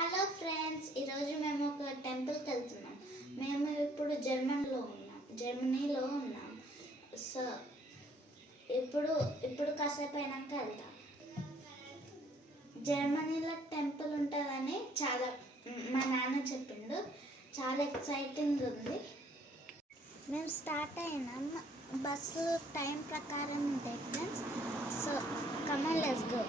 Hello friends, ఈరోజు మేము ఒక టెంపుల్కి వెళ్తున్నాం. మేము ఇప్పుడు జర్మనీలో ఉన్నాం. సో ఇప్పుడు కాసేపు అయినాక వెళ్తాం. జర్మనీలో టెంపుల్ ఉంటుందని మా నాన్న చెప్పిండు. చాలా ఎక్సైటింగ్ ఉంది. మేము స్టార్ట్ అయినాం. బస్సు టైం ప్రకారం ఉంటాయి friends. So come on, let's go.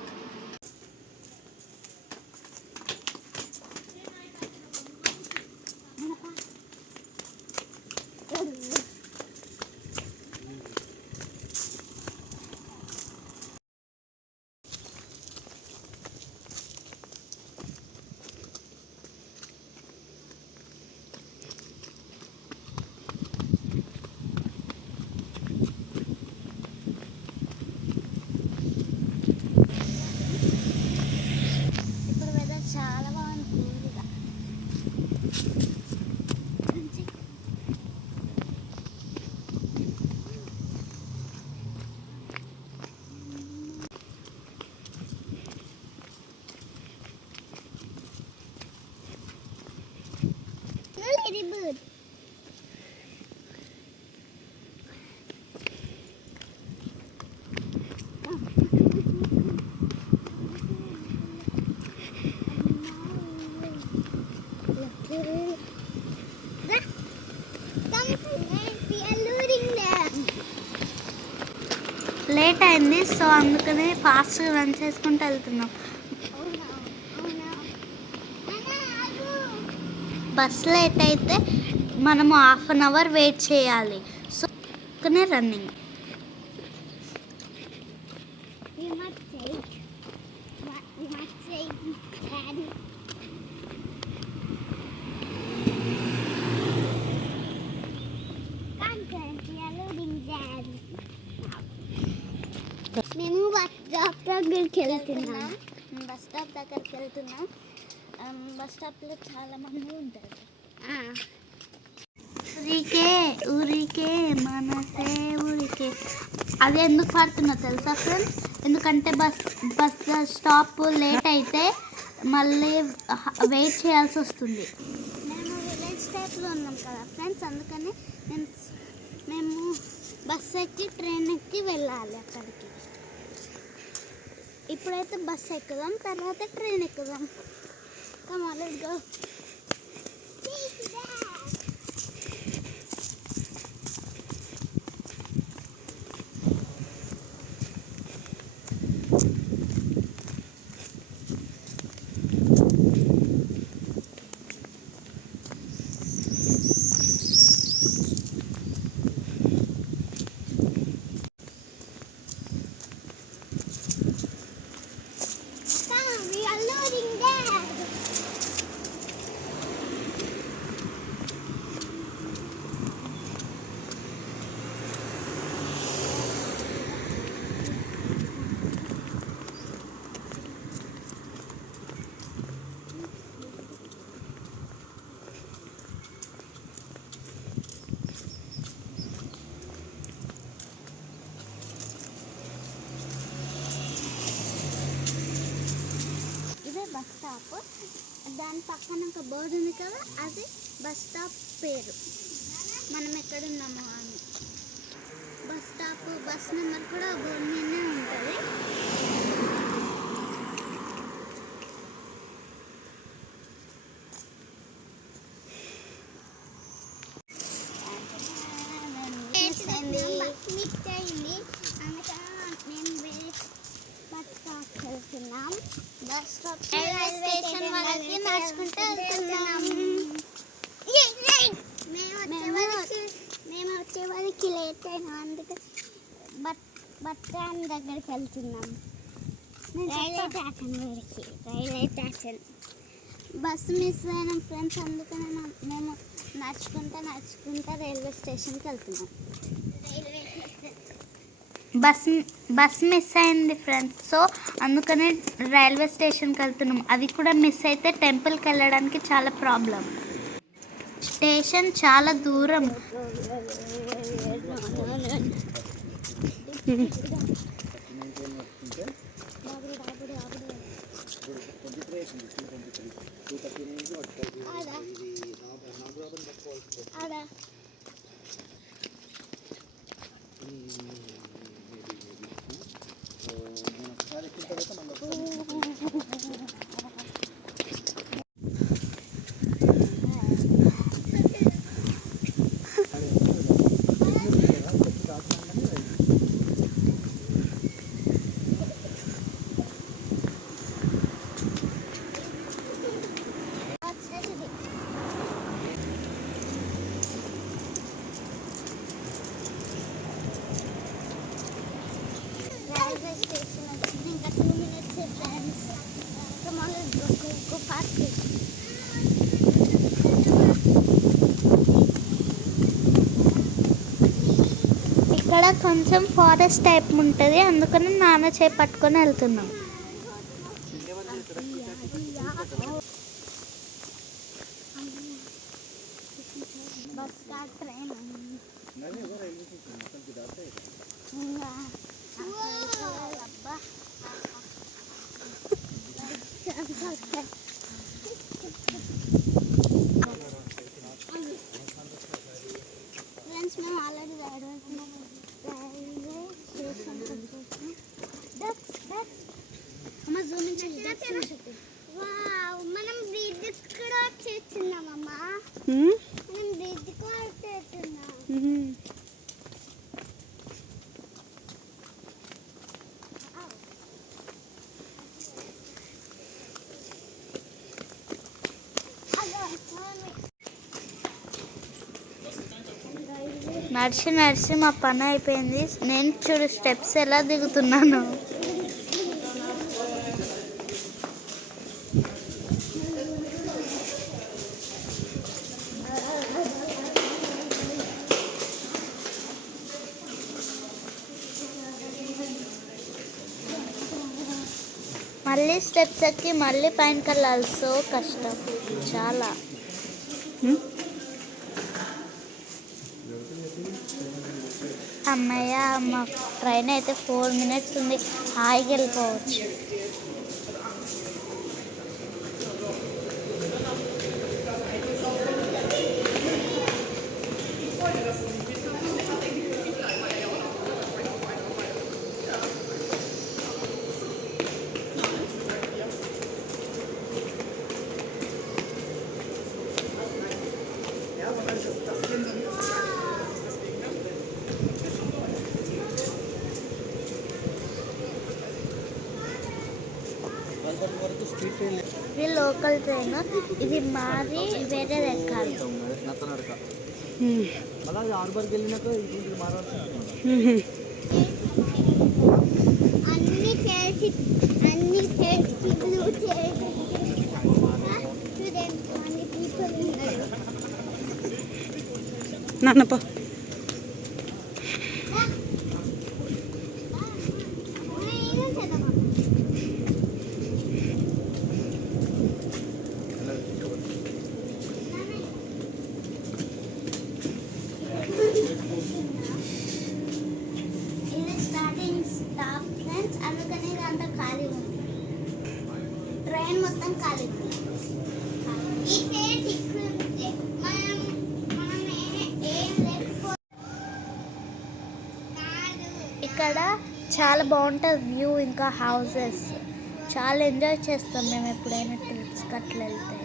చాలా బాగుంది కూల్గా. Ladybird. లేట్ అయింది, సో అందుకని ఫాస్ట్గా రన్ చేసుకుంటూ వెళ్తున్నాం. బస్ లేట్ అయితే మనము ½ వెయిట్ చేయాలి. సో అందుకనే రన్నింగ్. మేము బస్ స్టాప్ దగ్గరికి వెళ్తున్నాం. బస్ స్టాప్లో చాలా మంది ఉంటారు. ఊరికే మనసే ఊరికే. అది ఎందుకు పాడుతున్నా తెలుసా ఫ్రెండ్స్? ఎందుకంటే బస్ స్టాప్ లేట్ అయితే మళ్ళీ వెయిట్ చేయాల్సి వస్తుంది. మేము విలేజ్ టైప్లో ఉన్నాం కదా ఫ్రెండ్స్, అందుకని మేము బస్ ఎక్కి ట్రైన్ ఎక్కి వెళ్ళాలి అక్కడికి. ఇప్పుడైతే బస్ ఎక్కుదాం, తర్వాత ట్రైన్ ఎక్కుదాం. Come on, let's go. Bus stop, దాని పక్కన ఒక బోర్డు ఉంది కదా, అది బస్ స్టాప్ పేరు. మనం ఎక్కడున్నామో అని బస్ స్టాప్ బస్ నెంబర్ కూడా బోర్డు మీదనే ఉంటుంది. బస్ స్టాప్ రైల్వే స్టేషన్ వరకు నడుచుకుంటూ వెళ్తున్నాం. మేము వచ్చేవారికి లేట్ అయినా, అందుకే బస్ స్టాండ్ దగ్గరికి వెళ్తున్నాం. రైల్వే స్టేషన్ బస్సు మిస్ అయినాం ఫ్రెండ్స్, అందుకని మేము నడుచుకుంటా రైల్వే స్టేషన్కి వెళ్తున్నాం. బస్ మిస్ అయింది ఫ్రెండ్స్, సో అందుకనే రైల్వే స్టేషన్కి వెళ్తున్నాం. అది కూడా మిస్ అయితే టెంపుల్కి వెళ్ళడానికి చాలా ప్రాబ్లం. స్టేషన్ చాలా దూరం. ఆడ రైల్వే స్టేషన్ వచ్చింది. ఇంకా 2 minutes friends. Come on, let's go fast. ఇక్కడ కొంచెం ఫారెస్ట్ టైప్ ఉంటుంది, అందుకని నాన్న చేయి పట్టుకొని వెళ్తున్నాం. बस का ट्रेन फ्रेंड्स మేము ఆల్రెడీ రైల్వే స్టేషన్ డక్స్ అమ్మ జూమ్ ఇన్ చేసి వావ్ మనం బ్రిడ్జ్ కూడా వచ్చేస్తున్నామమ్మా. మనం బ్రిడ్జ్ కూడా వచ్చేస్తున్నాం. నడిచి నడిచి మా పని అయిపోయింది. నేను చూడు స్టెప్స్ ఎలా దిగుతున్నాను. మళ్ళీ స్టెప్స్ ఎక్కి మళ్ళీ పైనకి వెళ్ళాలి. సో కష్టం చాలా. అమ్మయ్య, మా ట్రైన్ అయితే 4 minutes ఉంది, హాయిగా వెళ్ళిపోవచ్చు. ఇది లోకల్ ట్రైన్, ఇది మాది వేరే ఎక్కాలి. అన్ని చేసి నువ్వు చేసి చూడండి అన్ని పీపుల్ ఉన్నారు. నాన్నప్ప ఇది స్టార్టింగ్ స్టాప్ ఫ్రెండ్స్, అందుకని ఇదంతా ఖాళీ ఉంది. ట్రైన్ మొత్తం ఖాళీ ఉంది. ఇదే టిక్కుంటే మనం ఏం లేకపోతే ఇక్కడ చాలా బాగుంటుంది వ్యూ, ఇంకా హౌసెస్. చాలా ఎంజాయ్ చేస్తాం మేము ఎప్పుడైనా ట్రిప్స్కి అట్లా వెళ్తే.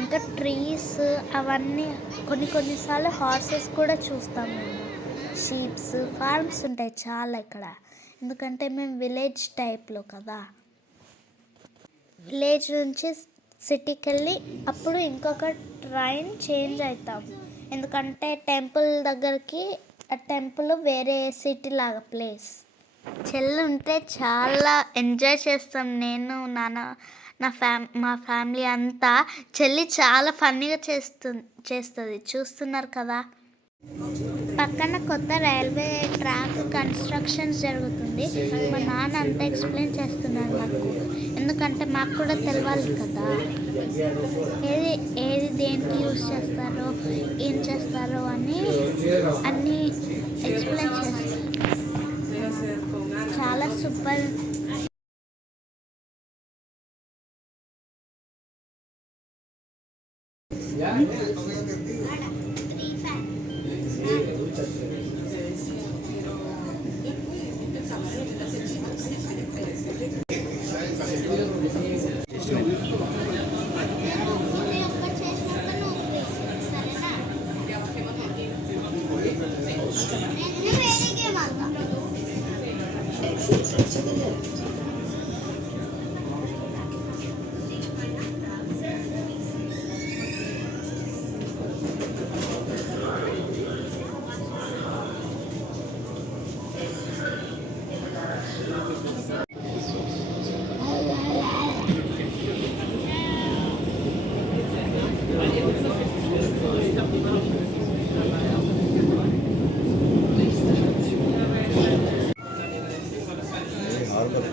ఇంకా ట్రీస్ అవన్నీ, కొన్నిసార్లు హార్సెస్ కూడా చూస్తాం మేము. షీప్స్, ఫార్మ్స్ ఉంటాయి చాలా ఇక్కడ, ఎందుకంటే మేము విలేజ్ టైప్లో కదా. విలేజ్ నుంచి సిటీకి వెళ్ళి అప్పుడు ఇంకొక ట్రైన్ చేంజ్ అవుతాం, ఎందుకంటే టెంపుల్ దగ్గరికి, ఆ టెంపుల్ వేరే సిటీ లాగా ప్లేస్. చెల్లి ఉంటే చాలా ఎంజాయ్ చేస్తాం. నేను నాన్న మా ఫ్యామిలీ అంతా. చెల్లి చాలా ఫన్నీగా చేస్తుంది, చూస్తున్నారు కదా. పక్కన కొత్త రైల్వే ట్రాక్ కన్స్ట్రక్షన్స్ జరుగుతుంది. మా నాన్న అంతా ఎక్స్ప్లెయిన్ చేస్తున్నారు నాకు, ఎందుకంటే మాకు కూడా తెలవాలి కదా ఏది దేనికి యూజ్ చేస్తారో, ఏం చేస్తారో అని అన్నీ ఎక్స్ప్లెయిన్ చేస్తారు. చాలా సూపర్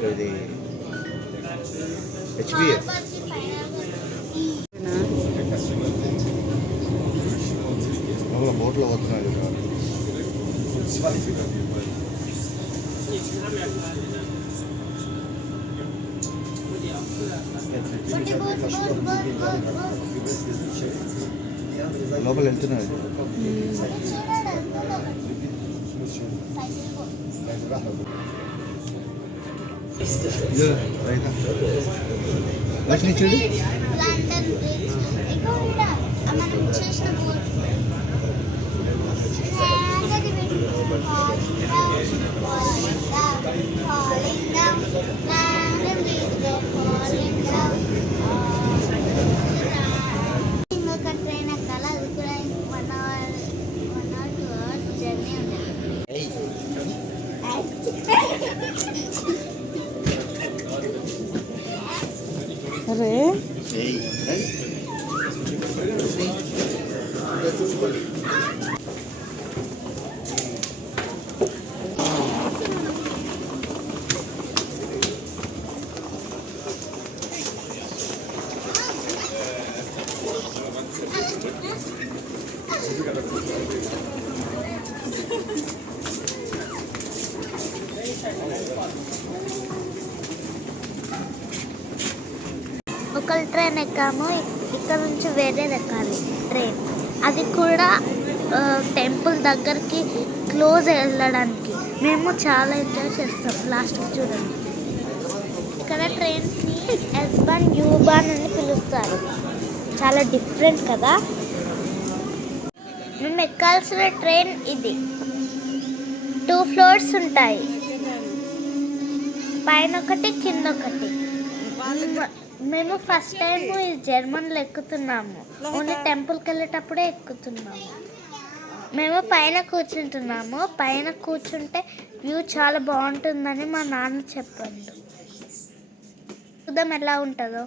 ఇది హెచ్బిఎఫ్ బోట్లో పోతున్నాడు లోపల వెళ్తున్నాడు లక్ష్మి చూడు ఇంకొక ట్రైన్ ఎక్కాలి అది కూడా 1 hour 2 hours జర్నీ అరే ఒక ట్రైన్ ఎక్కాము, ఇక్కడ నుంచి వేరే ఎక్కాలి ట్రైన్. అది కూడా టెంపుల్ దగ్గరికి క్లోజ్ వెళ్ళడానికి. మేము చాలా ఎంజాయ్ చేస్తాం. లాస్ట్ చూడండి, ఇక్కడ ట్రైన్స్ని ఎస్-బాన్ యూ-బాన్ అని పిలుస్తారు. చాలా డిఫరెంట్ కదా. మేము ఎక్కాల్సిన ట్రైన్ ఇది. 2 floors ఉంటాయి, పైన ఒకటి కింద ఒకటి. మేము ఫస్ట్ టైం ఈ జర్మన్లో ఎక్కుతున్నాము. ఓన్లీ టెంపుల్కి వెళ్ళేటప్పుడే ఎక్కుతున్నాము. మేము పైన కూర్చుంటున్నాము. పైన కూర్చుంటే వ్యూ చాలా బాగుంటుందని మా నాన్న చెప్పాడు. చూద్దాం ఎలా ఉంటుందో.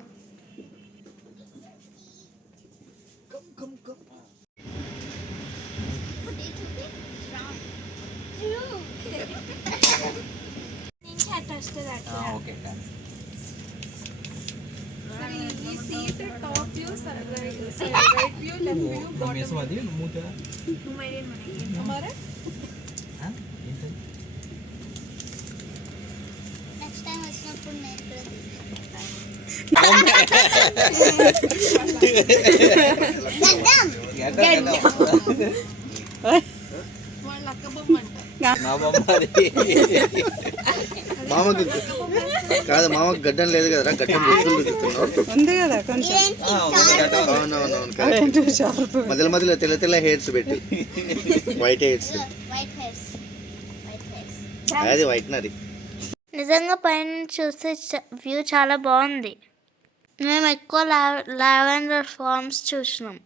ఓకే నెక్స్ట్ టైం వచ్చినప్పుడు నేను మామకి కాదు, మామకి గడ్డం లేదు కదరా, గడ్డం ఉంది కదా కొంచెం. మధ్యలో మధ్యలో తెల్ల తెల్ల హెయిర్స్ పెట్టు, వైట్ హెయిర్స్. అది వైట్ నది. నిజంగా పైన చూస్తే వ్యూ చాలా బాగుంది. మేము ఎక్కువ లావెండర్ ఫార్మ్స్ చూసినాం.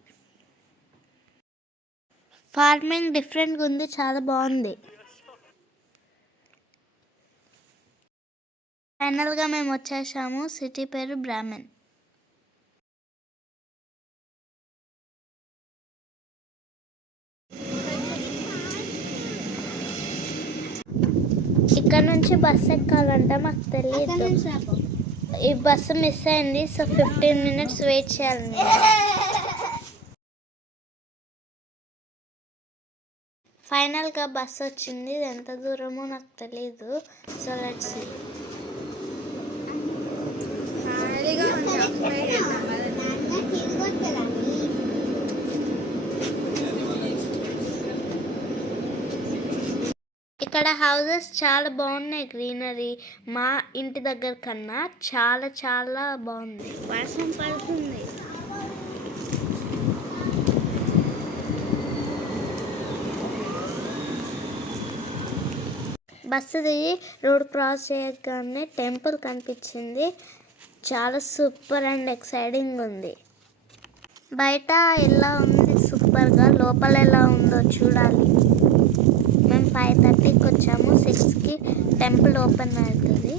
ఫార్మింగ్ డిఫరెంట్గా ఉంది, చాలా బాగుంది. ఫైనల్గా మేము వచ్చేసాము. సిటీ పేరు బ్రాహ్మణ్. ఇక్కడ నుంచి బస్సు ఎక్కాలంట, మాకు తెలియదు. ఈ బస్సు మిస్ అయింది, సో 15 minutes వెయిట్ చేయాలి. ఫైనల్గా బస్సు వచ్చింది. ఇది ఎంత దూరమో నాకు తెలీదు. So let's see. ఇక్కడ హౌసెస్ చాలా బాగున్నాయి, గ్రీనరీ మా ఇంటి దగ్గర కన్నా చాలా చాలా బాగుంది. వర్షం పడుతుంది. బస్సు దిగి రోడ్ క్రాస్ చేయగానే టెంపుల్ కనిపించింది. చాలా సూపర్ అండ్ ఎక్సైటింగ్ ఉంది. బయట ఎలా ఉంది సూపర్గా, లోపల ఎలా ఉందో చూడాలి. మేము 5:30కి వచ్చాము, 6కి టెంపుల్ ఓపెన్ అవుతుంది.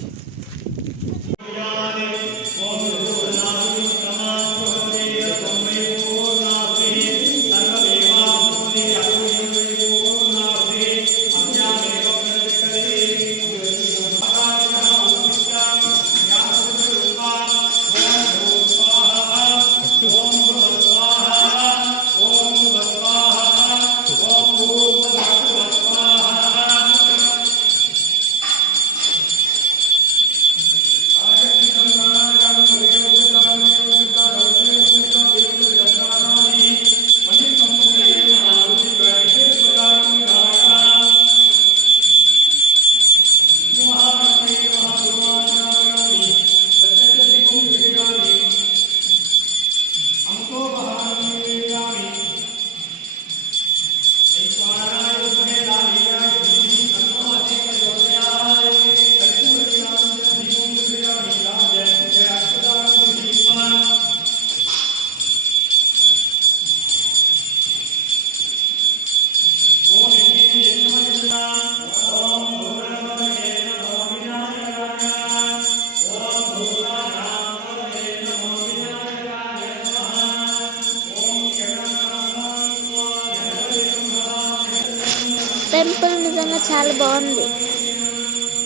టెంపుల్ నిజంగా చాలా బాగుంది.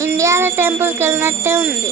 ఇండియాలో టెంపుల్కి వెళ్ళినట్టే ఉంది.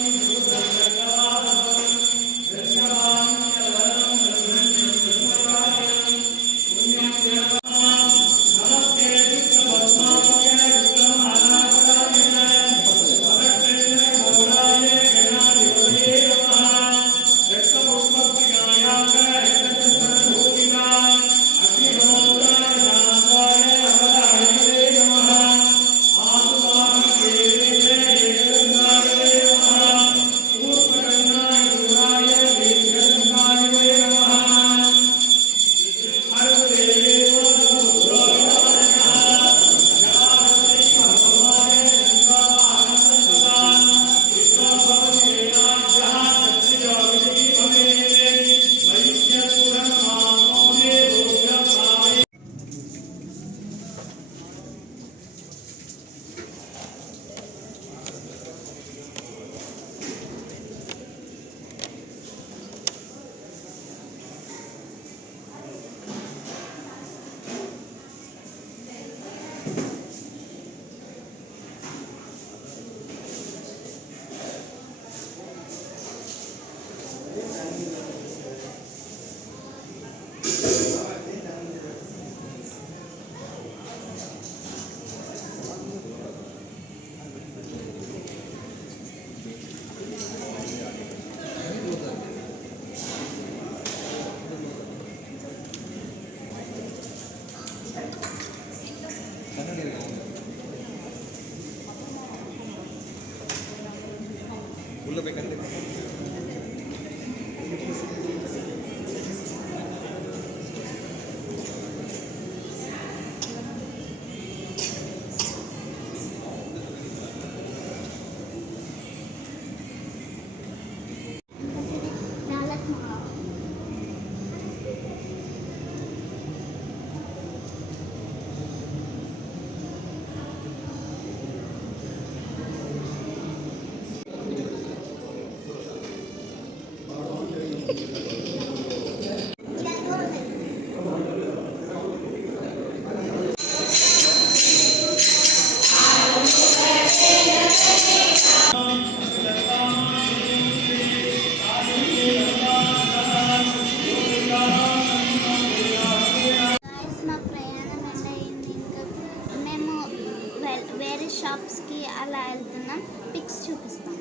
షాప్స్కి అలా వెళ్తున్నాం. పిక్స్ చూపిస్తాం.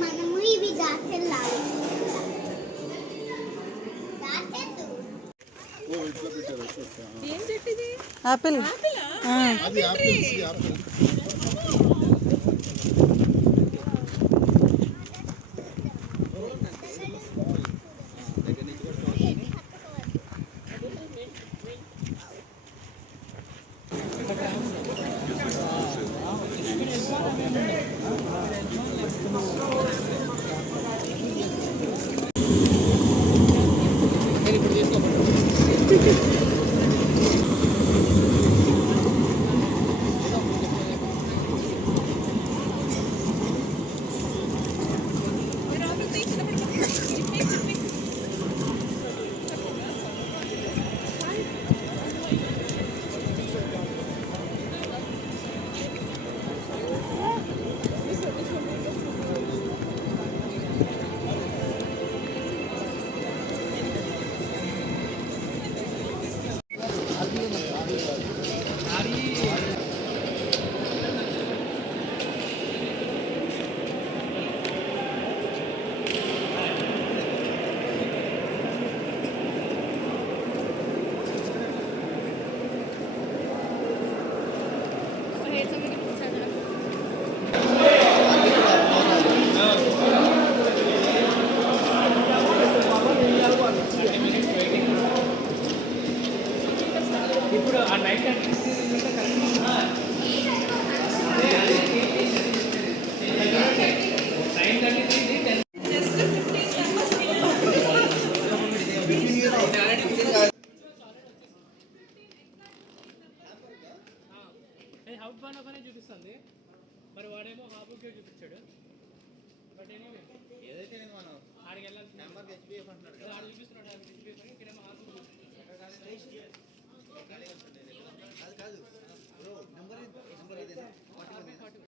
మనము ఇవి దాటెళ్ళాలి. ఆపిల్ హౌస్ బాన్ ఒకనే చూపిస్తుంది మరి వాడేమో హాబుకే చూపించాడు బట్ ఏమో ఏదైతే మనం ఆడికి